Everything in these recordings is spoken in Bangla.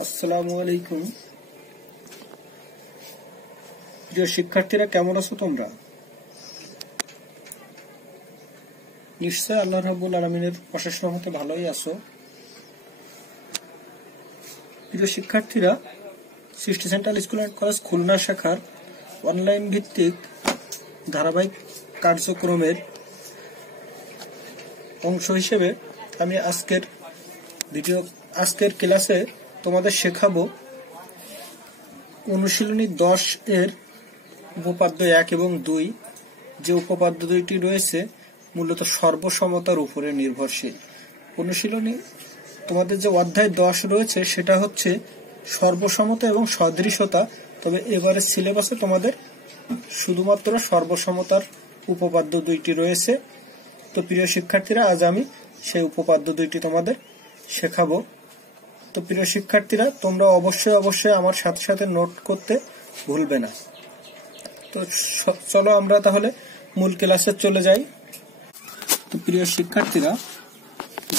আসসালামু আলাইকুম। প্রিয় শিক্ষার্থীরা, কেমন আছো তোমরা? নিশ্চয় আল্লাহ রাব্বুল আলামিনের অশেষ রহমতে ভালোই আছো। প্রিয় শিক্ষার্থীরা, সৃষ্টি central school and college Khulna শাখার অনলাইন ভিত্তিক ধারাবাহিক কার্যক্রমের অংশ হিসেবে আমি আজকের ক্লাসে তোমাদের শেখাবো অনুশীলনী 10 এর উপপাদ্য 1 এবং 2। যে উপপাদ্য দুইটি রয়েছে মূলত সর্বসমতার উপরে নির্ভরশীল। অনুশীলনী তোমাদের যে অধ্যায় 10 রয়েছে সেটা হচ্ছে সর্বসমতা এবং সদৃশতা। তবে এবারে সিলেবাসে তোমাদের শুধুমাত্র সর্বসমতার উপপাদ্য দুইটি রয়েছে। তো প্রিয় শিক্ষার্থীরা, আজ আমি সেই উপপাদ্য দুইটি তোমাদের শেখাবো। তো প্রিয় শিক্ষার্থীরা, তোমরা অবশ্যই আমার সাথে সাথে নোট করতে ভুলবে না। তো চলো আমরা তাহলে মূল ক্লাসে চলে যাই। তো প্রিয় শিক্ষার্থীরা,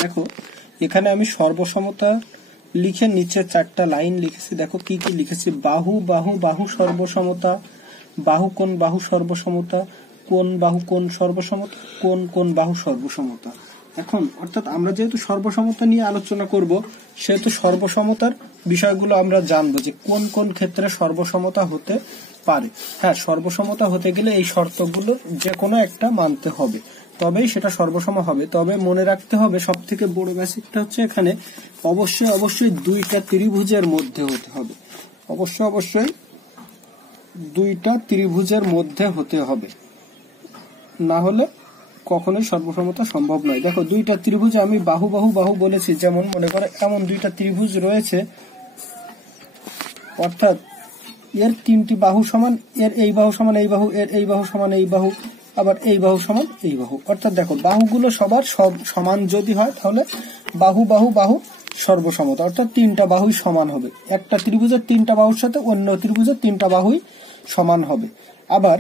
দেখো এখানে আমি সর্বসমতা লিখে নিচে 4টা লাইন লিখেছি। দেখো কি কি লিখেছি: বাহু বাহু বাহু সর্বসমতা, বাহু কোণ বাহু সর্বসমতা, কোণ বাহু কোণ সর্বসমতা, কোণ কোণ বাহু সর্বসমতা। এখন অর্থাৎ আমরা যেহেতু সর্বসমতা নিয়ে আলোচনা করব, সেহেতু সর্বসমতার বিষয়গুলো আমরা জানবো যে কোন কোন ক্ষেত্রে সর্বসমতা হতে পারে। হ্যাঁ, সর্বসমতা হতে গেলে এই শর্তগুলো যে কোনো একটা মানতে হবে, তবেই সেটা সর্বসম হবে। তবে মনে রাখতে হবে, সব থেকে বড় বেসিকটা হচ্ছে এখানে অবশ্যই দুইটা ত্রিভুজের মধ্যে হতে হবে। অবশ্যই দুইটা ত্রিভুজের মধ্যে হতে হবে, না হলে কখনোই সর্বসমতা সম্ভব নয়। দেখো দুইটা ত্রিভুজ আমি বাহু বাহু বাহু বলেছি, যেমন মনে করো এমন দুইটা ত্রিভুজ রয়েছে, অর্থাৎ এর 3টি বাহু সমান, এর এই বাহু সমান এই বাহু, এর এই বাহু সমান এই বাহু, আবার এই বাহু সমান এই বাহু। অর্থাৎ দেখো বাহুগুলো সবার সব সমান যদি হয় তাহলে বাহু বাহু বাহু সর্বসমতা, অর্থাৎ 3টা বাহুই সমান হবে। একটা ত্রিভুজের 3টা বাহুর সাথে অন্য ত্রিভুজের 3টা বাহুই সমান হবে। আবার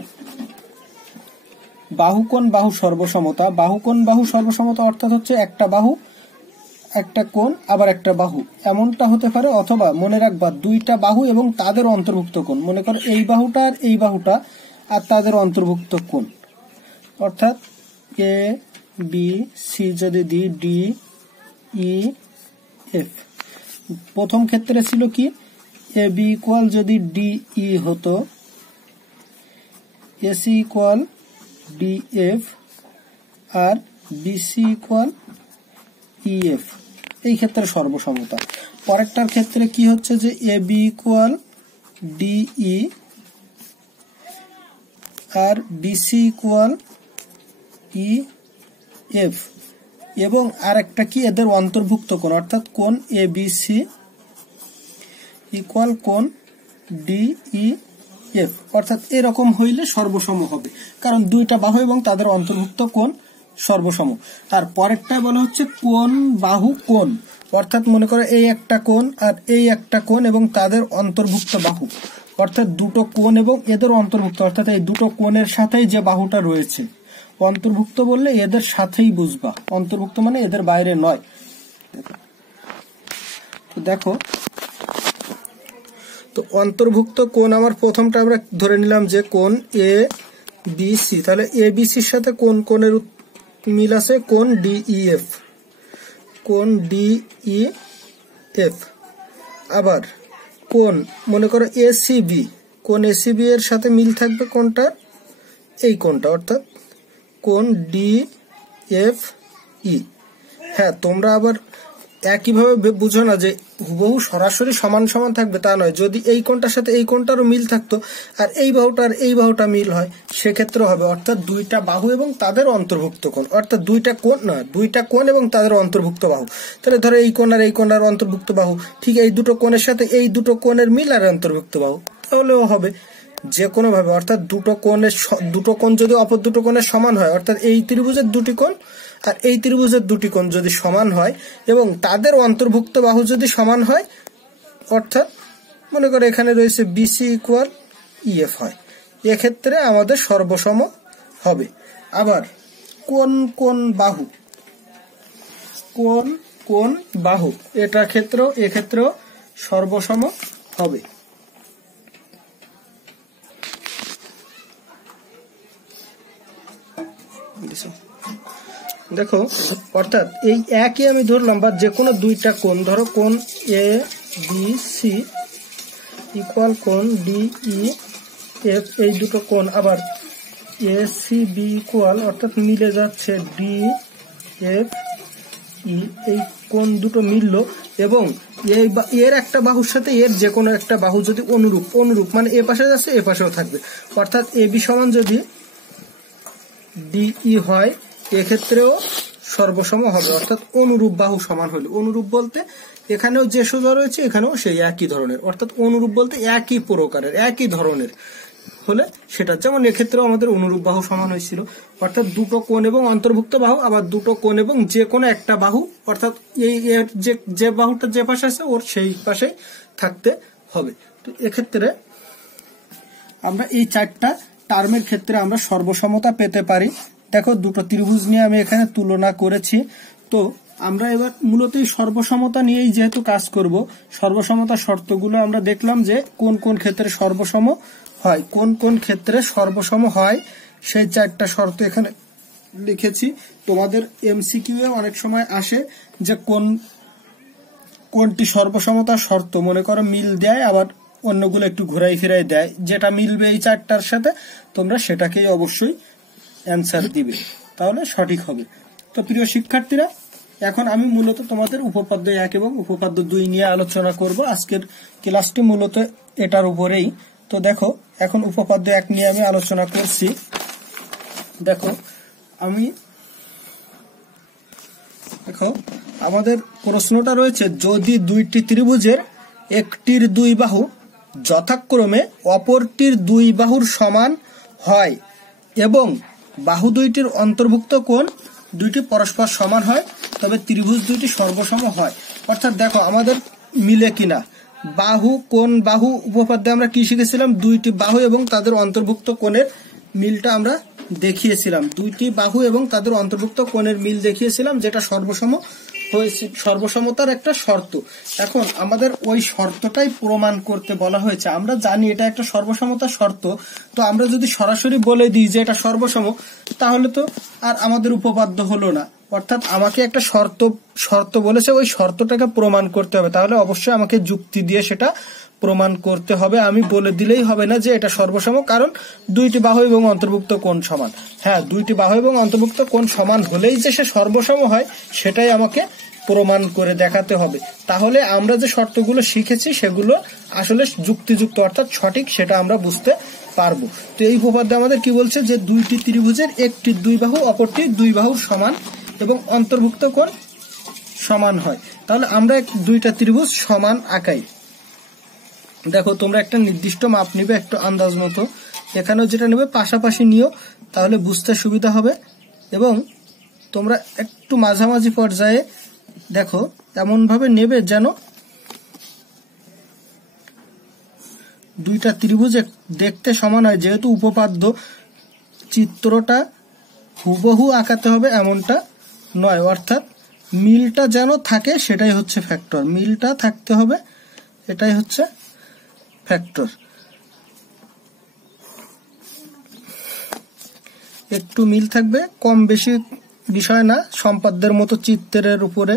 বাহু কোণ বাহু সর্বসমতা, বাহু কোণ বাহু সর্বসমতা অর্থাৎ হচ্ছে একটা বাহু একটা কোণ আবার একটা বাহু, এমনটা হতে পারে। অথবা মনে রাখবা দুইটা বাহু এবং তাদের অন্তর্ভুক্ত কোণ, মনে করো এই বাহুটা আর এই বাহুটা আর তাদের অন্তর্ভুক্ত কোণ, অর্থাৎ এ বি সি যদি দিই, ডি ই এফ। প্রথম ক্ষেত্রে ছিল কি, এ বি ইকুয়াল যদি ডি ই হতো, AC equal D F R BC equal EF, এই ক্ষেত্রে সর্বসমতা। পরেরটার ক্ষেত্রে কি হচ্ছে যে A B equal DE R BC equal E F, এবং আরেকটা কি এদের অন্তর্ভুক্ত কোণ, অর্থাৎ কোণ এ বি সি ইকুয়াল কোণ ডিই এফ। অর্থাৎ এরকম হইলে সর্বসম হবে, কারণ দুইটা বাহু এবং তাদের অন্তর্ভুক্ত কোণ সর্বসম। আর পরেরটা বলা হচ্ছে কোণ বাহু কোণ, অর্থাৎ মনে করো এই একটা কোণ আর এই একটা কোণ এবং তাদের অন্তর্ভুক্ত বাহু, অর্থাৎ দুটো কোণ এবং এদের অন্তর্ভুক্ত, অর্থাৎ এই দুটো কোণের সাথেই যে বাহুটা রয়েছে। অন্তর্ভুক্ত বললে এদের সাথেই বুঝবা, অন্তর্ভুক্ত মানে এদের বাইরে নয়। তো দেখো, তো অন্তর্ভুক্ত কোণ আমার প্রথমটা আমরা ধরে নিলাম যে কোণ এ বি সি, তাহলে এ বি সির সাথে কোন কোণের মিল আছে, কোণ ডিইএফ, কোণ ডিইএফ। আবার কোণ মনে করো এসিবি, কোণ এসিবি এর সাথে মিল থাকবে কোনটা, এই কোণটা, অর্থাৎ কোণ ডিএফই। হ্যাঁ, তোমরা আবার একইভাবে বুঝো না যে হুবহু সরাসরি সমান সমান থাকবে, তা নয়। যদি এই কোণটার সাথে এই কোণটারও মিল থাকতো আর এই বাহুটা আর এই বাহুটা মিল হয়, সেক্ষেত্রে হবে অর্থাৎ দুইটা বাহু এবং তাদের অন্তর্ভুক্ত কোণ, অর্থাৎ দুইটা কোণ না, দুইটা কোণ এবং তাদের অন্তর্ভুক্ত বাহু। তাহলে ধরো এই কোণ আর এই কোণ আর অন্তর্ভুক্ত বাহু, ঠিক এই দুটো কোণের সাথে এই দুটো কোণের মিল আর অন্তর্ভুক্ত বাহু, তাহলেও হবে যে কোনো ভাবে। অর্থাৎ দুটো কোণ যদি অপর দুটো কোণের সমান হয়, অর্থাৎ এই ত্রিভুজের দুটি কোণ আর এই ত্রিভুজের দুটি কোণ যদি সমান হয় এবং তাদের অন্তর্ভুক্ত বাহু যদি সমান হয়, অর্থাৎ মনে করো এখানে রয়েছে বিসি ইকুয়াল ইএফ হয়, এক্ষেত্রে আমাদের সর্বসম হবে। আবার কোণ কোণ বাহু, কোণ কোণ বাহু, এক্ষেত্রেও সর্বসম হবে। দেখো অর্থাৎ এই একই আমি ধরলাম, বা যে কোনো দুইটা কোণ, ধরো কোণ এ বি সি ইকুয়াল কোণ ডি ই এফ, এই দুটো কোণ আবার এ সি বি ইকুয়াল অর্থাৎ মিলে যাচ্ছে ডি এফ ই, এই কোণ দুটো মিললো এবং এর একটা বাহুর সাথে এর যে কোনো একটা বাহু যদি অনুরূপ মানে এ পাশে যাচ্ছে এ পাশেও থাকবে, অর্থাৎ এ বি সমান যদি ডিই হয় এক্ষেত্রেও সর্বসম হবে, অর্থাৎ অনুরূপ বাহু সমান হলে। অনুরূপ বলতে এখানেও যে সোজা রয়েছে এখানেও সেই একই ধরনের, অর্থাৎ অনুরূপ বলতে একই প্রকারের একই ধরনের হলে সেটা, যেমন এক্ষেত্রেও আমাদের অনুরূপ বাহু সমান হয়েছিল, অর্থাৎ দুটো কোণ এবং অন্তর্ভুক্ত বাহু, আবার দুটো কোণ এবং যে কোনো একটা বাহু, অর্থাৎ এই যে বাহুটা যে পাশে আছে ওর সেই পাশে থাকতে হবে। তো এক্ষেত্রে আমরা এই চারটা টার্মের ক্ষেত্রে আমরা সর্বসমতা পেতে পারি। দেখো দুটো ত্রিভুজ নিয়ে আমি এখানে তুলনা করেছি। তো আমরা এবার মূলত এই সর্বসমতা নিয়েই যেহেতু কাজ করব, সর্বসমতা শর্তগুলো আমরা দেখলাম যে কোন কোন ক্ষেত্রে সর্বসম হয়, কোন কোন ক্ষেত্রে সর্বসম হয়, সেই চারটা শর্ত এখানে লিখেছি। তোমাদের এমসিকিউ এ অনেক সময় আসে যে কোনটি সর্বসমতার শর্ত, মনে করো মিল দেয়, আবার অন্যগুলো একটু ঘুরাই ফিরাই দেয়, যেটা মিলবে এই চারটার সাথে তোমরা সেটাকেই অবশ্যই অ্যান্সার দিবে, তাহলে সঠিক হবে। তো প্রিয় শিক্ষার্থীরা, এখন আমি মূলত তোমাদের উপপাদ্য 1 এবং উপপাদ্য 2 নিয়ে আলোচনা করব। আজকের ক্লাসটি মূলত এটার উপরেই। তো দেখো এখন উপপাদ্য 1 নিয়ে আমি আলোচনা করছি। দেখো আমাদের প্রশ্নটা রয়েছে, যদি দুইটি ত্রিভুজের একটির দুই বাহু যথাক্রমে অপরটির দুই বাহুর সমান হয় এবং বাহু দুইটির অন্তর্ভুক্ত কোণ দুইটি পরস্পর সমান হয়, তবে ত্রিভুজ দুইটি সর্বসম হয়। অর্থাৎ দেখো আমাদের মিলে কিনা, বাহু কোণ বাহু উপপাদ্যে আমরা কি শিখেছিলাম, দুইটি বাহু এবং তাদের অন্তর্ভুক্ত কোণের মিলটা আমরা দেখিয়েছিলাম, দুইটি বাহু এবং তাদের অন্তর্ভুক্ত কোণের মিল দেখিয়েছিলাম, যেটা সর্বসমতার একটা শর্ত। এখন আমাদের ওই শর্তটাই প্রমাণ করতে বলা হয়েছে। আমরা জানি এটা একটা সর্বসমতার শর্ত, তো আমরা যদি সরাসরি বলে দিই যে এটা সর্বসম, তাহলে তো আর আমাদের উপপাদ্য হলো না। অর্থাৎ আমাকে একটা শর্ত বলেছে, ওই শর্তটাকে প্রমাণ করতে হবে, তাহলে অবশ্যই আমাকে যুক্তি দিয়ে সেটা প্রমাণ করতে হবে। আমি বলে দিলেই হবে না যে এটা সর্বসম, কারণ দুইটি বাহু এবং অন্তর্ভুক্ত কোণ সমান। হ্যাঁ, দুইটি বাহু এবং অন্তর্ভুক্ত কোণ সমান হলেই যে সে সর্বসম হয় সেটাই আমাকে প্রমাণ করে দেখাতে হবে। তাহলে আমরা যে শর্তগুলো শিখেছি সেগুলো আসলে যুক্তিযুক্ত অর্থাৎ সঠিক, সেটা আমরা বুঝতে পারবো। তো এই উপপাদ্যে আমাদের কি বলছে, যে দুইটি ত্রিভুজের একটির দুই বাহু অপরটির দুই বাহুর সমান এবং অন্তর্ভুক্ত কোণ সমান হয়। তাহলে আমরা দুইটা ত্রিভুজ সমান আঁকাই। দেখো তোমরা একটা নির্দিষ্ট মাপ নিবে, একটু আন্দাজ মতো, এখানেও যেটা নেবে পাশাপাশি নিও, তাহলে বুঝতে সুবিধা হবে। এবং তোমরা একটু মাঝামাঝি পর্যায়ে দেখো এমন ভাবে নেবে যেন দুইটা ত্রিভুজ দেখতে সমান হয়। যেহেতু উপপাদ্য, চিত্রটা হুবহু আঁকাতে হবে এমনটা নয়, অর্থাৎ মিলটা যেন থাকে সেটাই হচ্ছে ফ্যাক্টর, মিলটা থাকতে হবে, এটাই হচ্ছে ফ্যাক্টর। একটু মিল থাকবে, কম বেশি বিষয় না, সম্পাদ্যের মতো চিত্রের উপরে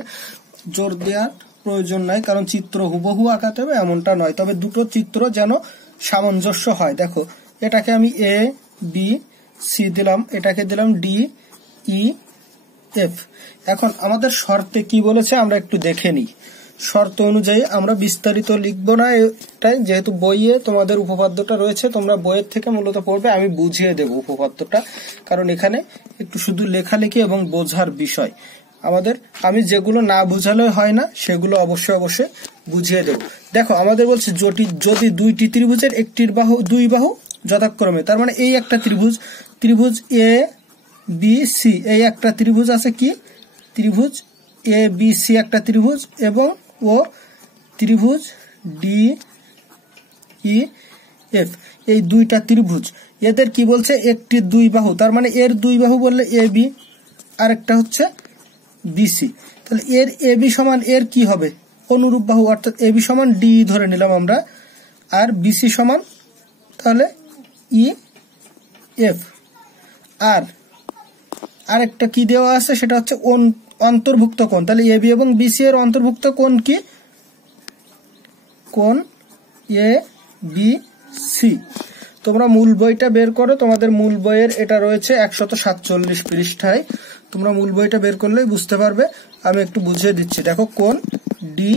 জোর দেওয়ার প্রয়োজন নাই, কারণ চিত্র হুবহু আঁকাতে হবে এমনটা নয়, তবে দুটো চিত্র যেন সামঞ্জস্য হয়। দেখো এটাকে আমি এ বি সি দিলাম, এটাকে দিলাম ডি ই এফ। এখন আমাদের শর্তে কি বলেছে আমরা একটু দেখে নিই। শর্ত অনুযায়ী আমরা বিস্তারিত লিখবো না, এটাই যেহেতু বইয়ে তোমাদের উপপাদ্যটা রয়েছে, তোমরা বইয়ের থেকে মূলত পড়বে, আমি বুঝিয়ে দেব উপপাদ্যটা, কারণ এখানে একটু শুধু লেখালেখি এবং বোঝার বিষয় আমাদের, আমি যেগুলো না বুঝালে হয় না সেগুলো অবশ্যই বুঝিয়ে দেব। দেখো আমাদের বলছে যদি দুইটি ত্রিভুজের একটির বাহু দুই বাহু যথাক্রমে, তার মানে এই একটা ত্রিভুজ এ বি সি, এই একটা ত্রিভুজ আছে, কি ত্রিভুজ এ বি সি একটা ত্রিভুজ, এবং ও ত্রিভুজ ডি ই এফ, এই দুইটা ত্রিভুজ, এদের কি বলছে একটি দুই বাহু, তার মানে এর দুই বাহু বললে এ বি, আর একটা হচ্ছে বিসি। তাহলে এর এ বি সমান এর কি হবে অনুরূপ বাহু অর্থাৎ এবি সমান ডি ধরে নিলাম আমরা, আর বিসি সমান তাহলে ই এফ। আর আরেকটা কি দেওয়া আছে সেটা হচ্ছে অন্তর্ভুক্ত কোণ। তাহলে এবি এবং বিসি এর অন্তর্ভুক্ত কোণ কি? কোণ এ বি সি। তোমরা মূল বইটা বের করো, তোমাদের মূল বইয়ের এটা রয়েছে 147 পৃষ্ঠায়। তোমরা মূল বইটা বের করলেই বুঝতে পারবে। আমি একটু বুঝিয়ে দিচ্ছি। দেখো কোণ ডি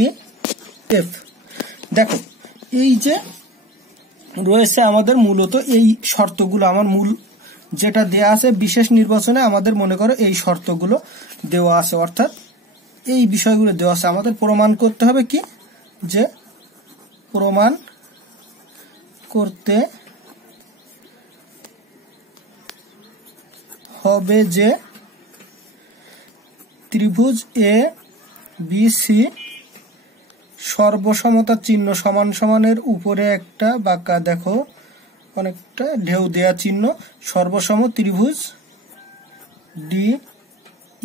ই এফ। দেখো এই যে রয়েছে আমাদের মূলত এই শর্তগুলো, আমার মূল যেটা দেয়া আছে বিশেষ নির্বাচনে আমাদের মনে করো এই শর্তগুলো দেওয়া আছে, অর্থাৎ এই বিষয়গুলো দেওয়া আছে। আমাদের প্রমাণ করতে হবে কি, যে প্রমাণ করতে হবে যে ত্রিভুজ এ বি সি সর্বসমতা চিহ্ন সমান সমানের উপরে একটা বাঁকা, দেখো অনেকটা ঢেউ দেয়া চিহ্ন, সর্বসম ত্রিভুজ ডি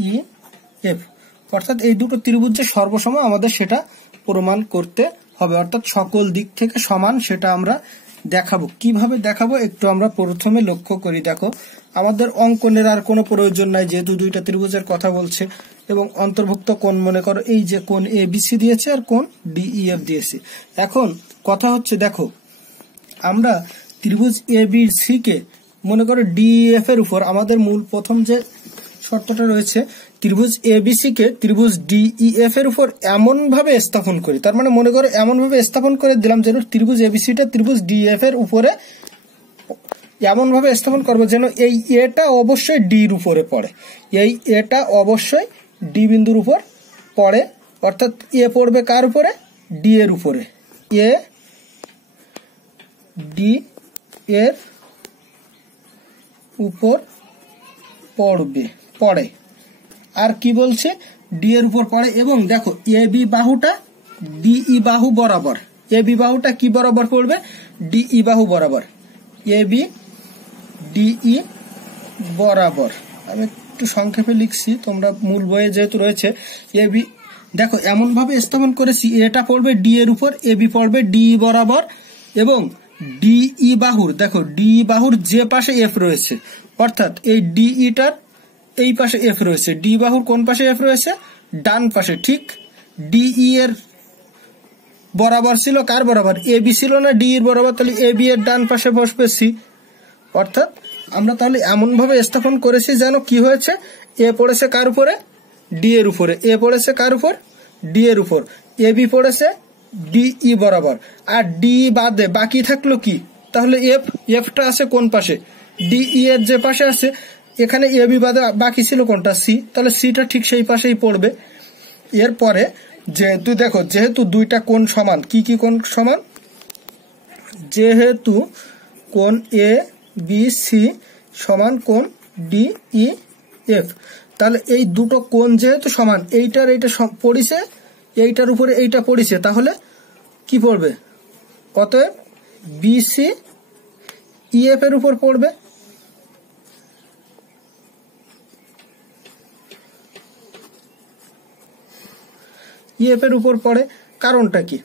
ই এফ। অর্থাৎ এই দুটো ত্রিভুজ যে সর্বসম আমাদের সেটা প্রমাণ করতে হবে, অর্থাৎ সকল দিক থেকে সমান সেটা আমরা দেখাবো। কিভাবে দেখাবো একটু আমরা প্রথমে লক্ষ্য করি। দেখো আমাদের অঙ্কনের আর কোনো প্রয়োজন নাই, যেহেতু দুইটা ত্রিভুজের কথা বলছে, এবং অন্তর্ভুক্ত কোণ মনে করো এই যে কোণ এ বি সি দিয়েছে আর কোণ ডি ই এফ দিয়েছে। এখন কথা হচ্ছে দেখো আমরা ত্রিভুজ এ বি সি কে মনে করো ডি ই এফ এর উপর আমাদের মূল প্রথম যে শর্তটা রয়েছে, ত্রিভুজ এ বি সি কে ত্রিভুজ ডি ই এফ এর উপর এমন ভাবে স্থাপন করি, তার মানে মনে করো এমন ভাবে স্থাপন করে দিলাম যেন ত্রিভুজ এ বি সি টা ত্রিভুজ ডি এফ এর উপরে এমন ভাবে স্থাপন করবো যেন এই এটা অবশ্যই ডি এর উপরে পড়ে, এই এটা অবশ্যই ডি বিন্দুর উপর পড়ে। অর্থাৎ এ পড়বে কার উপরে? ডি এর উপরে। এ ডি এর উপর পড়ে। আর কি বলছে? ডি এর উপর পড়ে। এবং দেখো এ বি বাহুটা ডিই বাহু বরাবর, এ বি বাহুটা কি বরাবর পড়বে? ডিই বাহু বরাবর। এ বি ডিই বরাবর। আমি একটু সংক্ষেপে লিখছি, তোমরা মূল বইয়ে যেহেতু রয়েছে। এ বি দেখো এমন ভাবে স্থাপন করেছি, এটা পড়বে ডি এর উপর, এ বি পড়বে ডিই বরাবর, এবং ডিই বাহুর দেখো ডিই বাহুর যে পাশে এফ রয়েছে, অর্থাৎ এই ডিইটার এই পাশে এফ রয়েছে, ডি বাহুর কোন পাশে এফ রয়েছে? ডান পাশে। ঠিক ডিই এর বরাবর ছিল কার বরাবর? এ বি ছিল না ডি এর বরাবর, তাহলে এ বি এর ডান পাশে বসবে সি। অর্থাৎ আমরা তাহলে এমন ভাবে স্থাপন করেছি যেন কি হয়েছে, এ পড়েছে কার উপরে? ডি এর উপরে। এ পড়েছে কার উপর? ডি এর উপর। এ বি পড়েছে ডিই বরাবর। আর ডি বাদে বাকি থাকলো কি? তাহলে এফ, এফটা আছে কোন পাশে? ডিই এর যে পাশে আছে। এখানে এ বি বাদে বাকি ছিল কোনটা? সি। তাহলে সিটা ঠিক সেই পাশেই পড়বে। এরপরে যেহেতু দেখো যেহেতু দুইটা কোণ সমান, কি কি কোণ সমান? যেহেতু কোণ এ বি সি সমান কোণ ডি ই এফ, তাহলে এই দুটো কোণ যেহেতু সমান, এইটার এইটা পড়িছে, এইটার উপরে এইটা পড়িছে, তাহলে কি পড়বে? অতএব বিসি ইএফ এর উপর পড়বে। ইএফ এর উপর পড়ে। কারণটা কি?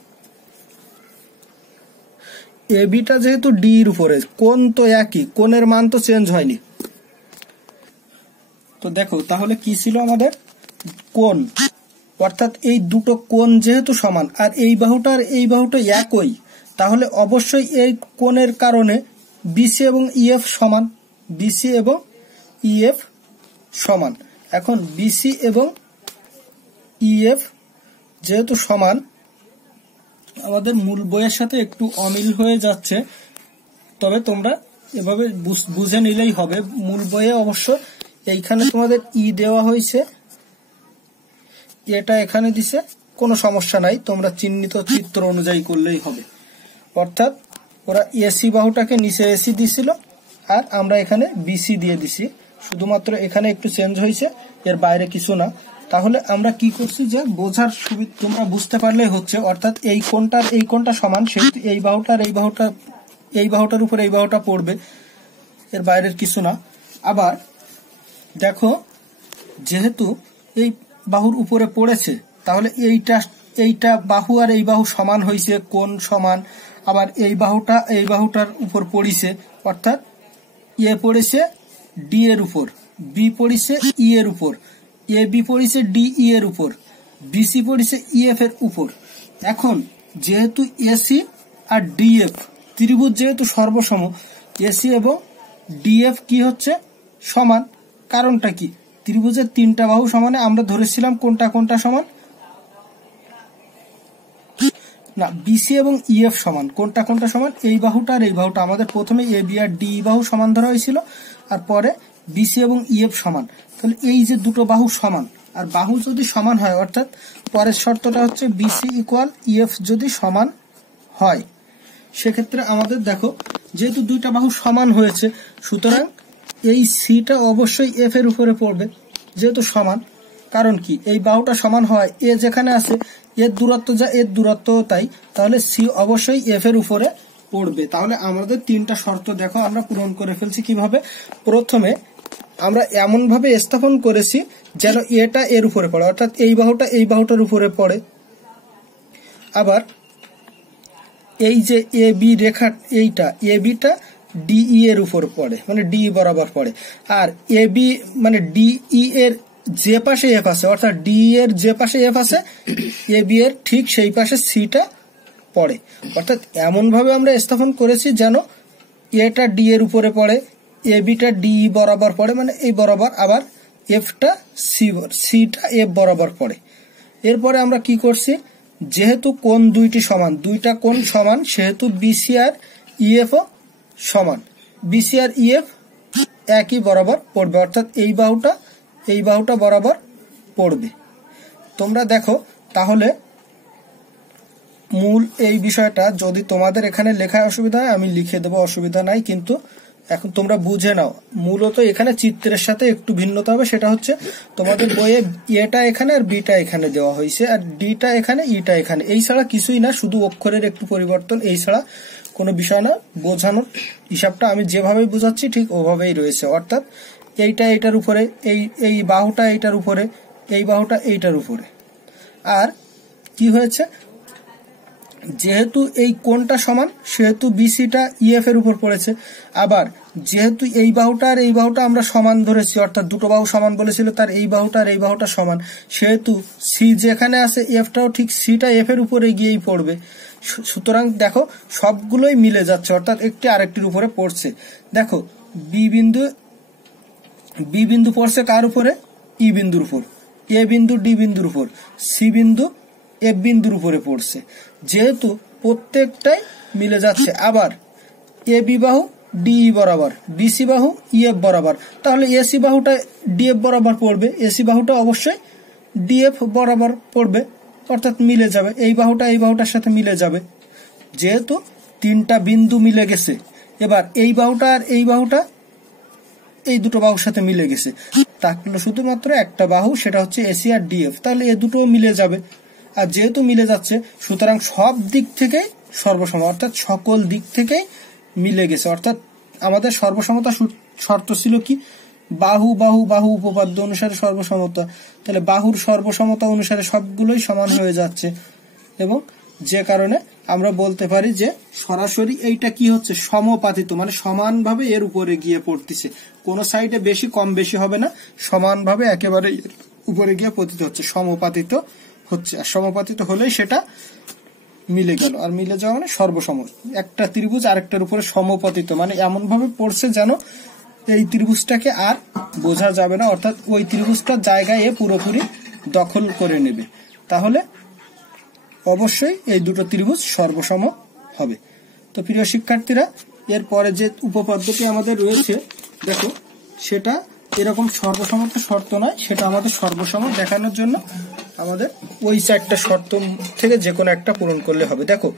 এ বিটা যেহেতু ডি এর উপরে, কোণ তো একই, কোণের মান তো চেঞ্জ হয়নি। তো দেখো তাহলে কি ছিল আমাদের? কোণ। অর্থাৎ এই দুটো কোণ যেহেতু সমান, আর এই বাহুটা আর এই বাহুটা একই, তাহলে অবশ্যই এই কোণের কারণে বিসি এবং ইএফ সমান। বিসি এবং ইএফ সমান। এখন বিসি এবং ইএফ যেহেতু সমান, আমাদের মূল বইয়ের সাথে একটু অমিল হয়ে যাচ্ছে, তবে তোমরা এভাবে বুঝে নিলেই হবে। মূল বইয়ে অবশ্য এইখানে তোমাদের ই দেওয়া হয়েছে, এটা এখানে দিছে, কোনো সমস্যা নাই, তোমরা চিহ্নিত চিত্র অনুযায়ী করলেই হবে। অর্থাৎ ওরা এসি বাহুটাকে নিচে এসি দিছিল, আর আমরা এখানে বিসি দিয়ে দিছি, শুধুমাত্র এখানে একটু চেঞ্জ হয়েছে, এর বাইরে কিছু না। তাহলে আমরা কি করছি, যে বোঝার সুবিধা তোমরা বুঝতে পারলেই হচ্ছে। অর্থাৎ এই কোণটার এই কোণটা সমান, সেহেতু এই বাহুটার এই বাহুটা, এই বাহুটার উপরে এই বাহুটা পড়বে, এর বাইরের কিছু না। আবার দেখো যেহেতু এই বাহুর উপরে পড়েছে, তাহলে এইটা বাহু আর এই বাহু সমান হয়েছে, কোণ সমান। আবার এই বাহুটার উপর পড়িছে, অর্থাৎ এ পড়েছে ডি এর উপর, বি পড়িছে ই এর উপর, এ বি পড়িছে ডি ই এর উপর, বিসি পড়িছে ইএফ এর উপর। এখন যেহেতু এসি আর ডিএফ ত্রিভুজ যেহেতু সর্বসম, এসি এবং ডিএফ কি হচ্ছে সমান। কারণটা কি, ত্রিভুজের তিনটা বাহু সমানে আমরা ধরেছিলাম কোনটা কোনটা সমান না, বিসি এবং ইএফ সমান। কোনটা কোনটা সমান, এই বাহুটা আর এই বাহুটা। আমাদের প্রথমে এ বি আর ডি বাহু সমান ধরা হয়েছিল, আর পরে বিসি এবং ইএফ সমান। তাহলে এই যে দুটো বাহু সমান, আর বাহু যদি সমান হয়, অর্থাৎ পরের শর্তটা হচ্ছে বিসি ইকুয়াল ইএফ যদি সমান হয়, সেক্ষেত্রে আমাদের দেখো যেহেতু দুইটা বাহু সমান হয়েছে, সুতরাং এই সিটা অবশ্যই এফ এর উপরে পড়বে যেহেতু সমান। কারণ কি, এই বাহুটা সমান হয়, এ যেখানে আছে এর দূরত্ব যা এর দূরত্ব তাই, তাহলে সি অবশ্যই এফ এর উপরে পড়বে। তাহলে আমাদের তিনটা শর্ত দেখো আমরা পূরণ করে ফেলছি। কিভাবে, প্রথমে আমরা এমন ভাবে স্থাপন করেছি যেন এটা এর উপরে পড়ে, অর্থাৎ এই বাহুটা এই বাহুটার উপরে পড়ে। আবার এই যে এ বি রেখা, এইটা এ বিটা ডিই এর উপর পড়ে, মানে ডি বরাবর পড়ে। আর এ বি মানে ডিই এর যে পাশে এফ আছে, অর্থাৎ ডি এর যে পাশে এফ আছে, এ বি এর ঠিক সেই পাশে সিটা পড়ে। অর্থাৎ এমন ভাবে আমরা স্থাপন করেছি যেন এটা ডি এর উপরে পড়ে, এ বিটা ডি বরাবর পড়ে, মানে এই বরাবর, আবার এফটা সিটা এফ বরাবর পড়ে। এরপরে আমরা কি করছি, যেহেতু কোণ দুইটি সমান, দুইটা কোণ সমান, সেহেতু বিসি আর ইএফ ও সমান, বিসি আর ইএফ একই বরাবর পড়বে, অর্থাৎ এই বাহুটা বরাবর পড়বে। তোমরা দেখো তাহলে মূল এই বিষয়টা যদি তোমাদের এখানে লেখায় অসুবিধা হয় আমি লিখে দেবো, অসুবিধা নাই। কিন্তু এখন তোমরা বুঝে নাও, মূলত এখানে চিত্রের সাথে একটু ভিন্নতা হবে। সেটা হচ্ছে তোমাদের বইয়ে এটা এখানে আর বিটা এখানে দেওয়া হয়েছে, আর ডিটা এখানে ইটা এখানে, এই ছাড়া কিছুই না, শুধু অক্ষরের একটু পরিবর্তন, এই ছাড়া কোনো বিষয় না। বোঝানোর হিসাবটা আমি যেভাবেই বোঝাচ্ছি ঠিক ওভাবেই রয়েছে। অর্থাৎ এইটা এইটার উপরে, এই বাহুটা এইটার উপরে, এই বাহুটা এইটার উপরে। আর কি হয়েছে, যেহেতু এই কোণটা সমান সেহেতু বিসিটা ইএফ এর উপর পড়েছে। আবার যেহেতু এই বাহুটা আর এই বাহুটা আমরা সমান ধরেছি, অর্থাৎ দুটো বাহু সমান বলেছিল, তার এই বাহুটা আর এই বাহুটা সমান, সেহেতু সি যেখানে আছে এফটাও ঠিক সিটা এফ এর উপরে গিয়েই পড়বে। সুতরাং দেখো সবগুলোই মিলে যাচ্ছে, অর্থাৎ একটি আরেকটির উপরে পড়ছে। দেখো বি বিন্দু পড়ছে কার উপরে, ই বিন্দুর উপর, এ বিন্দু ডি বিন্দুর উপর, সি বিন্দু এফ বিন্দুর উপরে পড়ছে, যেহেতু প্রত্যেকটাই মিলে যাচ্ছে। আবার এ বি বাহু ডিই বরাবর, বিসি বাহু ইএফ বরাবর, তাহলে এসি বাহুটা ডিএফ বরাবর পড়বে, এসি বাহুটা অবশ্যই ডিএফ বরাবর পড়বে, অর্থাৎ মিলে যাবে, এই বাহুটা এই বাহুটার সাথে মিলে যাবে। যেহেতু তিনটা বিন্দু মিলে গেছে, এবার এই বাহুটা আর এই বাহুটা এই দুটো বাহুর সাথে মিলে গেছে, থাকলো শুধুমাত্র একটা বাহু, সেটা হচ্ছে এসি আর ডিএফ, তাহলে এ দুটো মিলে যাবে। আর যেহেতু মিলে যাচ্ছে, সুতরাং সব দিক থেকেই সর্বসম, অর্থাৎ সকল দিক থেকেই মিলে গেছে। অর্থাৎ আমাদের সর্বসমতা শর্ত ছিল কি, বাহু বাহু বাহু উপপাদ্য অনুসারে সর্বসমতা, তাহলে বাহুর সর্বসমতা অনুসারে সবগুলোই সমান হয়ে যাচ্ছে, এবং যে কারণে আমরা বলতে পারি যে সরাসরি এইটা কি হচ্ছে, সমপাতিত, মানে সমানভাবে এর উপরে গিয়ে পড়তেছে, কোন সাইডে বেশি কম বেশি হবে না, সমানভাবে একেবারে উপরে গিয়ে পতিত হচ্ছে, সমপাতিত হচ্ছে। আর সমপাতিত হলেই সেটা মিলে গেল, আর মিলে যাওয়া মানে সর্বসম। একটা ত্রিভুজ আরেকটার উপরে সমপতিত, মানে এমন ভাবে পড়ছে যেন এই ত্রিভুজটাকে আর বোঝা যাবে না, অর্থাৎ ওই ত্রিভুজটার জায়গায় এ পুরোপুরি দখল করে নেবে। তাহলে অবশ্যই এই দুটো ত্রিভুজ সর্বসম হবে। তো প্রিয় শিক্ষার্থীরা, এরপরে যে উপপাদ্যটি আমাদের রয়েছে দেখো, সেটা এরকম সর্বসমতা শর্ত নয়, সেটা আমাদের সর্বসম দেখানোর জন্য আমাদের ওই চারটা শর্ত থেকে যে কোনো একটা পূরণ করলে হবে। দেখো,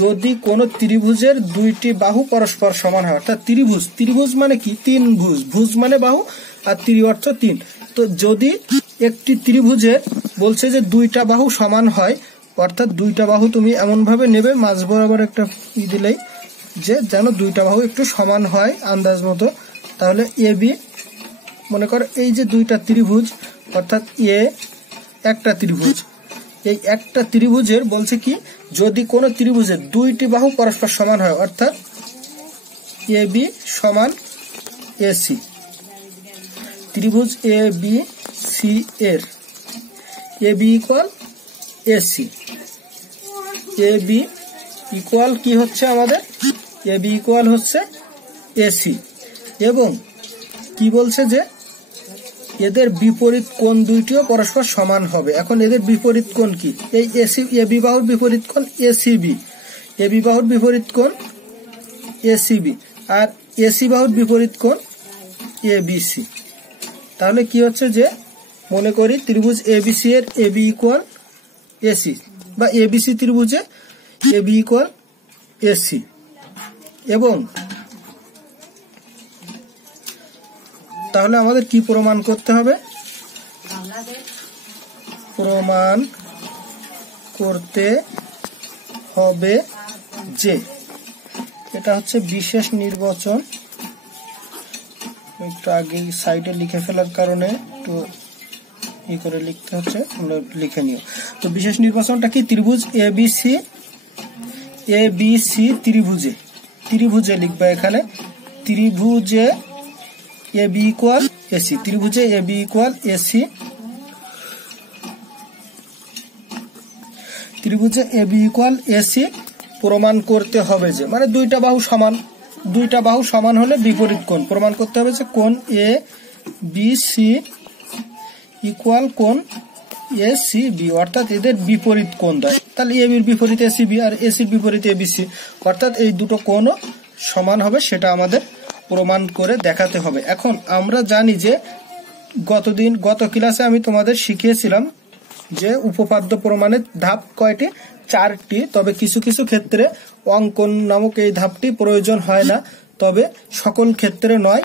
যদি কোনো ত্রিভুজের দুইটি বাহু পরস্পর সমান হয়, অর্থাৎ ত্রিভুজ মানে কি, তিন ভুজ, ভুজ মানে বাহু আর ত্রি অর্থ তিন। তো যদি একটি ত্রিভুজের বলছে যে দুইটা বাহু সমান হয়, অর্থাৎ দুইটা বাহু তুমি এমন ভাবে নেবে মাঝ বরাবর একটা দিলেই যে যেন দুইটা বাহু একটু সমান হয় আন্দাজ মতো, তাহলে এ বি, মনে কর এই যে দুইটা ত্রিভুজ, অর্থাৎ এ একটা ত্রিভুজ, এই একটা ত্রিভুজের বলছে কি, যদি কোনো ত্রিভুজের দুইটি বাহু পরস্পর সমান হয়, অর্থাৎ এ বি সমান এসি, ত্রিভুজ এ বি সি এর A B equal AC, A B equal কি হচ্ছে আমাদের, এ বি ইকুয়াল হচ্ছে এসি, এবং কি বলছে যে এদের বিপরীত কোণ দুইটিও পরস্পর সমান হবে। এখন এদের বিপরীত কোণ কি, এই এসি এ বি বাহুর বিপরীত কোণ এসিবি, এ বি বাহুর বিপরীত কোণ এসিবি, আর এসি বাহুর বিপরীত কোণ এবিসি। তাহলে কি হচ্ছে যে, মনে করি ত্রিভুজ এবিসি এর এ বি ইকুয়াল এসি, বা ABC ত্রিভুজে A B equal AC, এবং তাহলে আমাদের কি প্রমাণ করতে হবে, প্রমাণ করতে হবে যে, এটা হচ্ছে বিশেষ নির্বাচন, একটু আগে সাইডে লিখে ফেলার কারণে একটু ই করে লিখতে হচ্ছে, আমরা লিখে নিও। তো বিশেষ নির্বাচনটা কি, ত্রিভুজ এবিসি ত্রিভুজে লিখবা, এখানে ত্রিভুজে A B equal AC, ত্রিভুজে A B equal AC, ত্রিভুজে A B equal AC প্রমাণ করতে হবে যে, মানে দুইটা বাহু সমান হলে বিপরীত কোণ প্রমাণ করতে হবে যে কোণ এ বি সি ইকুয়াল কোণ এ সি বি, অর্থাৎ এদের বিপরীত কোণ দেয়। তাহলে এ বির বিপরীত এসি বি আর এসির বিপরীত এ বি সি, অর্থাৎ এই দুটো কোণও সমান হবে, সেটা আমাদের প্রমাণ করে দেখাতে হবে। এখন আমরা জানি যে গত ক্লাসে আমি তোমাদের শিখিয়েছিলাম যে উপপাদ্য প্রমাণের ধাপ কয়টি, 4টি। তবে কিছু কিছু ক্ষেত্রে অঙ্কন নামক এই ধাপটি প্রয়োজন হয় না, তবে সকল ক্ষেত্রে নয়,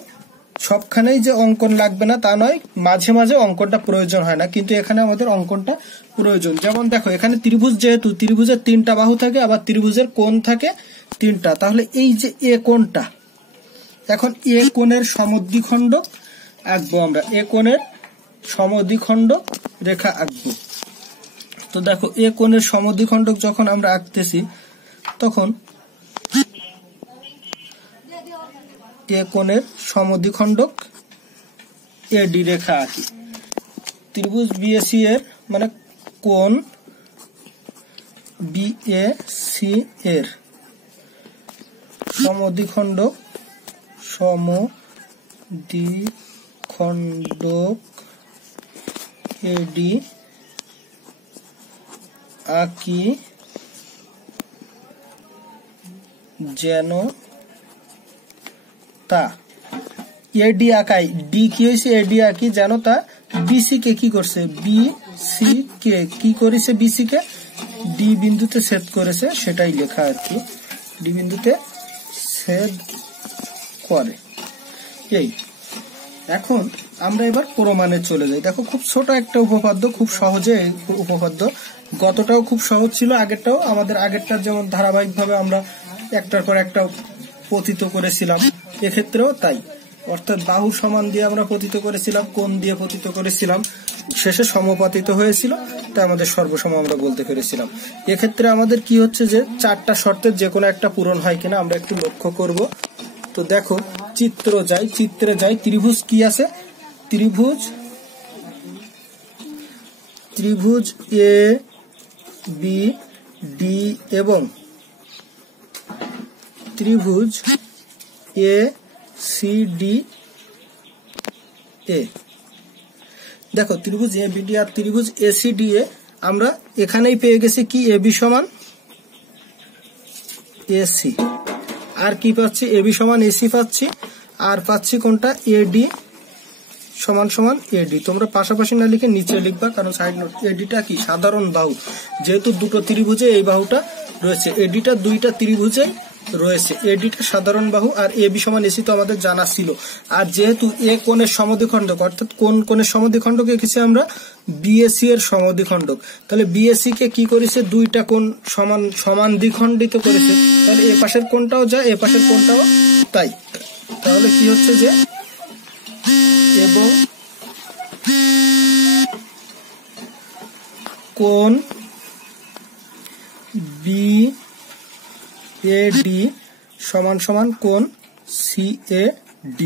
সবখানেই যে অঙ্কন লাগবে না তা নয়, মাঝে মাঝে অঙ্কনটা প্রয়োজন হয় না, কিন্তু এখানে আমাদের অঙ্কনটা প্রয়োজন। যেমন দেখো, এখানে ত্রিভুজ, যেহেতু ত্রিভুজের 3টা বাহু থাকে, আবার ত্রিভুজের কোণ থাকে 3টা, তাহলে এই যে এ কোণটা, এখন এ কোণের সমদ্বিখণ্ডক আঁকবো আমরা, এ কোণের সমদ্বিখণ্ডক রেখা আঁকবো। তো দেখো, এ কোণের সমদ্বিখণ্ডক যখন আমরা আঁকতেছি, তখন এ কোণের সমদ্বিখণ্ডক এডি রেখা আঁকি। ত্রিভুজ বিএসি এর মানে কোণ বিএসি এর সমদ্বিখণ্ডক এডি আঁকি যেন তা, এডি আঁকাই, ডি কি হয়েছে, এডি আঁকি যেন তা বিসি কে কি করছে, বিসি কে কি করেছে, বিসি কে ডি বিন্দুতে ছেদ করেছে, সেটাই লেখা আর কি, ডি বিন্দুতে ছেদ করে। এই এখন আমরা এবার প্রমাণে চলে যাই। দেখো, খুব ছোট একটা উপপাদ্য, খুব সহজে উপপাদ্য, গতটাও খুব সহজ ছিল, আগেরটার যেমন ধারাবাহিকভাবে আমরা একটার পর একটা পতিত করেছিলাম, এক্ষেত্রেও তাই, অর্থাৎ বাহু সমান দিয়ে আমরা পতিত করেছিলাম, কোণ দিয়ে পতিত করেছিলাম, শেষে সমপাতিত হয়েছিল, তাই আমাদের সর্বসম আমরা বলতে পেরেছিলাম। এক্ষেত্রে আমাদের কি হচ্ছে যে 4টা শর্তের যে কোনো একটা পূরণ হয় কিনা আমরা একটু লক্ষ্য করব। তো দেখো, চিত্রে যাই, ত্রিভুজ কি আছে, ত্রিভুজ এ বি ডি এবং ত্রিভুজ এ সি ডি এ। দেখো, ত্রিভুজ এ বি ডি আর ত্রিভুজ এ সি ডি এ আমরা এখানেই পেয়ে গেছি কি, এ বি সমান এসি, আর কি পাচ্ছি, এ বি সমান এসি পাচ্ছি, আর পাচ্ছি কোনটা, এডি সমান সমান এডি। তোমরা পাশাপাশি না লিখে নিচে লিখবা, কারণ সাইড নোট। এডিটা কি, সাধারণ বাহু, যেহেতু দুটো ত্রিভুজে এই বাহুটা রয়েছে, এডিটা দুইটা ত্রিভুজে রয়েছে, এডিটা সাধারণ বাহু, আর এ বি সমান এসি তো আমাদের জানা ছিল। আর যেহেতু এ কোণের সমদ্বিখণ্ডক, অর্থাৎ কোন কোণের সমদ্বিখণ্ডক এঁকেছি আমরা, বিএসি এর সমদ্বিখণ্ডক, তাহলে বিএসি কে কি করেছে, দুইটা কোণ সমান দ্বিখণ্ডিত করেছে, তাহলে এ পাশের কোণটাও যা, এ পাশের কোণটাও তাই। তাহলে কি হচ্ছে যে, এবং কোণ BAD সমান সমান কোণ CAD।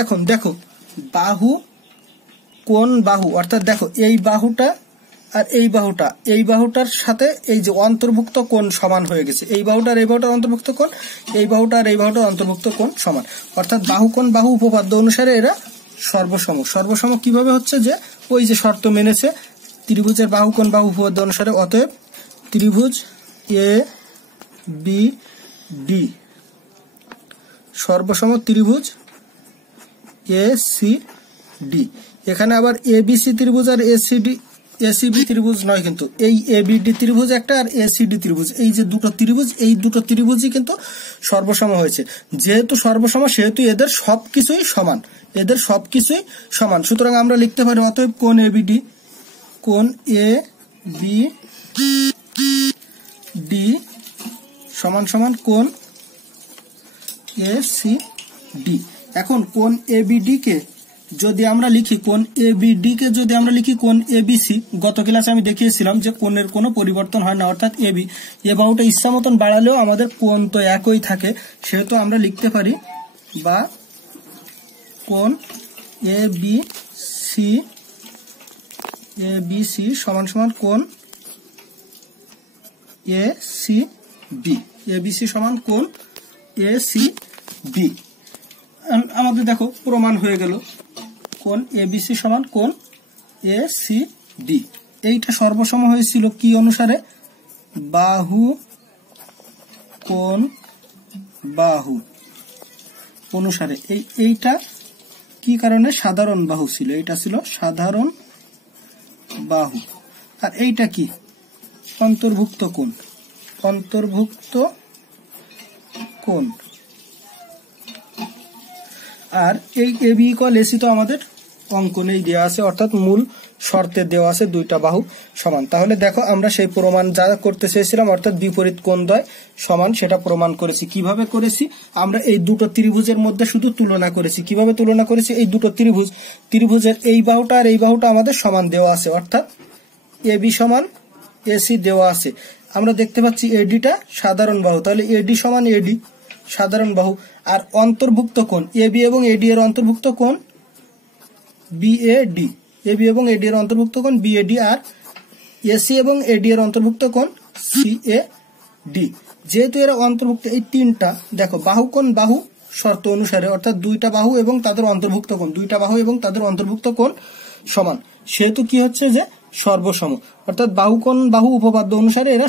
এখন দেখো বাহু কোণ বাহু অর্থাৎ দেখো এই বাহুটা আর এই বাহুটার সাথে এই যে অন্তর্ভুক্ত কোণ সমান হয়ে গেছে। এই বাহুটার অন্তর্ভুক্ত কোণ, এই বাহুটার অন্তর্ভুক্ত কোণ সমান, অর্থাৎ বাহু কোণ বাহু উপপাদ্য অনুসারে এরা সর্বসম। সর্বসম কিভাবে হচ্ছে, যে ওই যে শর্ত মেনেছে ত্রিভুজের বাহু কোণ বাহু উপপাদ্য অনুসারে, অতএব ত্রিভুজ ABD সর্বসম ত্রিভুজ ACD। এখানে আবার ABC ত্রিভুজ আর ACB ত্রিভুজ নয়, কিন্তু এই ABD ত্রিভুজ একটা আর ACD ত্রিভুজ, এই যে দুটো ত্রিভুজ, এই দুটো ত্রিভুজই কিন্তু সর্বসম হয়েছে। যেহেতু সর্বসম সেহেতু এদের সবকিছুই সমান। সুতরাং আমরা লিখতে পারি অতএব কোণ ABD সমান সমান কোণ ACD। এখন কোণ ABD কে যদি আমরা লিখি কোণ ABC, গত ক্লাসে আমি দেখিয়েছিলাম যে কোণের কোনো পরিবর্তন হয় না, অর্থাৎ এ বাহুটা ইচ্ছা মতন বাড়ালেও আমাদের কোণ তো একই থাকে, সেহেতু আমরা লিখতে পারি বা কোণ ABC সমান সমান কোণ ACB সমান কোণ ACB। আমাদের দেখো প্রমাণ হয়ে গেল কোণ ABC সমান কোণ ACD। এইটা সর্বসম হয়েছিল কি অনুসারে, বাহু কোণ বাহু অনুসারে। এইটা কি কারণে, সাধারণ বাহু ছিল, এটা ছিল সাধারণ বাহু। আর এইটা কি, অন্তর্ভুক্ত কোণ। আর এই AB = AC তো আমাদের অঙ্কনেই দেওয়া আছে, অর্থাৎ মূল শর্তে দেওয়া আছে দুইটা বাহু সমান। তাহলে দেখো আমরা সেই প্রমাণ যা করতে চেয়েছিলাম, অর্থাৎ বিপরীত কোণদ্বয় সমান, সেটা প্রমাণ করেছি। কিভাবে করেছি, আমরা এই দুটো ত্রিভুজের মধ্যে শুধু তুলনা করেছি। কিভাবে তুলনা করেছি, এই দুটো ত্রিভুজের এই বাহুটা আর এই বাহুটা আমাদের সমান দেওয়া আছে, অর্থাৎ AB সমান AC দেওয়া আছে। আমরা দেখতে পাচ্ছি ADটা সাধারণ বাহু, তাহলে AD সমান AD সাধারণ বাহু। আর অন্তর্ভুক্ত কোণ AB এবং AD এর অন্তর্ভুক্ত কোণ BAD, AB এবং AD এর অন্তর্ভুক্ত কোণ BAD, আর AC এবং AD এর অন্তর্ভুক্ত কোণ CAD। যেহেতু এরা অন্তর্ভুক্ত, এই তিনটা দেখো বাহু কোণ বাহু শর্ত অনুসারে, অর্থাৎ দুইটা বাহু এবং তাদের অন্তর্ভুক্ত কোণ সমান, সেহেতু কি হচ্ছে যে সর্বসম, অর্থাৎ বাহু কোণ বাহু উপপাদ্য অনুসারে এরা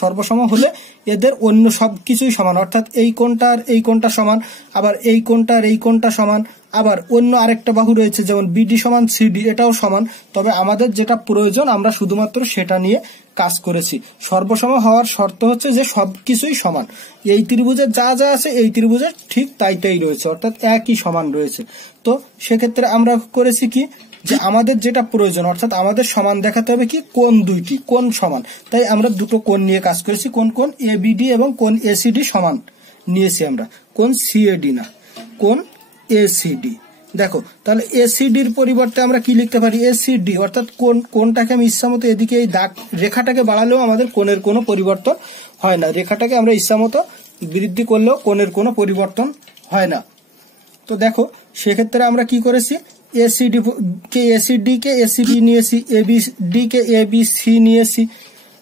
সর্বসম হলে এদের অন্য সবকিছুই সমান, অর্থাৎ এই কোণটা আর এই কোণটা সমান, আবার এই কোণটা আর এই কোণটা সমান, আবার অন্য আরেকটা বাহু রয়েছে যেমন BD সমান CD, এটাও সমান। তবে আমাদের যেটা প্রয়োজন আমরা শুধুমাত্র সেটা নিয়ে কাজ করেছি। সর্বসম হওয়ার শর্ত হচ্ছে যে সবকিছুই সমান, এই ত্রিভুজের যা যা আছে এই ত্রিভুজের ঠিক তাই রয়েছে, অর্থাৎ একই সমান রয়েছে। তো সেক্ষেত্রে আমরা করেছি কি, যে আমাদের যেটা প্রয়োজন, অর্থাৎ আমাদের সমান দেখাতে হবে কি, কোণ দুইটি কোণ সমান, তাই আমরা দুটো কোণ নিয়ে কাজ করেছি। কোণ ABD এবং কোণ ACD সমান নিয়েছি আমরা, কোণ CAD না, কোণ ACD। দেখো তাহলে ACDর পরিবর্তে আমরা কি লিখতে পারি, ACD, অর্থাৎ কোণটাকে আমি ইচ্ছামতো এদিকে এই দাগ রেখাটাকে বাড়ালেও আমাদের কোণের কোনো পরিবর্তন হয় না, রেখাটাকে আমরা ইচ্ছামতো বৃদ্ধি করলেও কোণের কোনো পরিবর্তন হয় না। তো দেখো সেক্ষেত্রে আমরা কি করেছি, ACD কে ACB নিয়েছি, ABD কে ABC নিয়েছি,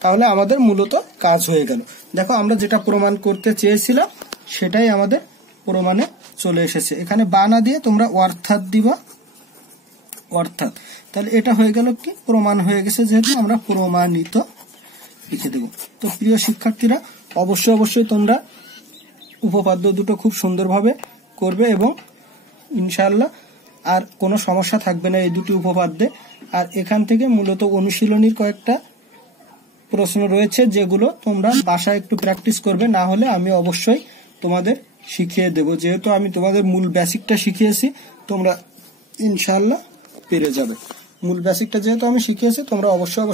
তাহলে আমাদের মূলত কাজ হয়ে গেল। দেখো আমরা যেটা প্রমাণ করতে চেয়েছিলাম সেটাই আমাদের প্রমাণে চলে এসেছে। এখানে বা না দিয়ে তোমরা অর্থাৎ দিবা, অর্থাৎ, তাহলে এটা হয়ে গেল কি, প্রমাণ হয়ে গেছে, যেহেতু আমরা প্রমাণিত লিখে দেব। তো প্রিয় শিক্ষার্থীরা, অবশ্যই তোমরা উপপাদ্য দুটো খুব সুন্দরভাবে করবে এবং ইনশাআল্লাহ আর কোনো সমস্যা থাকবে না এই দুটি উপপাদ্যে। আর এখান থেকে মূলত অনুশীলনীর কয়েকটা প্রশ্ন রয়েছে যেগুলো তোমরা বাসায় একটু প্র্যাকটিস করবে, না হলে আমি অবশ্যই তোমাদের শিখিয়ে দেব। যেহেতু আমি তোমাদের মূল বেসিকটা শিখিয়েছি, তোমরা ইনশাআল্লাহ পেরে যাবে। মূল বেসিকটা যেহেতু আমি শিখিয়েছি, তোমরা অবশ্যই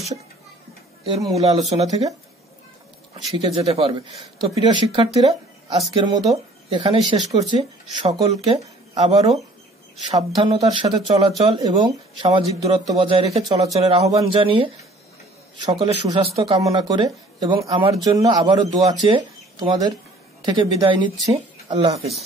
এর মূল আলোচনা থেকে শিখে যেতে পারবে। তো প্রিয় শিক্ষার্থীরা, আজকের মতো এখানেই শেষ করছি। সকলকে আবারও সাবধানতার সাথে চলাচল এবং সামাজিক দূরত্ব বজায় রেখে চলাচলের আহ্বান জানিয়ে সকলের সুস্বাস্থ্য কামনা করে এবং আমার জন্য আবারও দোয়া চেয়ে তোমাদের থেকে বিদায় নিচ্ছি। আল্লাহ হাফিজ।